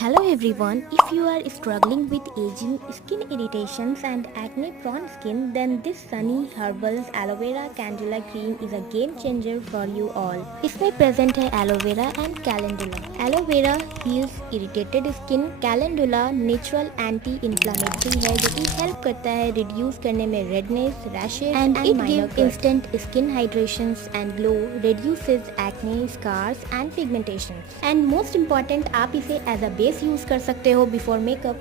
Hello everyone, if you are struggling with aging, skin irritations and acne prone skin, then this Sunny Herbals Aloe Vera Candula Cream is a game changer for you all. इसमें present है aloe vera and calendula. Aloe vera heals irritated skin, calendula natural anti-inflammatory है जो कि help करता है reduce करने में redness, rashes and it gives instant skin hydrations and glow, reduces acne, scars and pigmentation. And most important आप इसे as a base use कर सकते हो बिफोर मेकअप।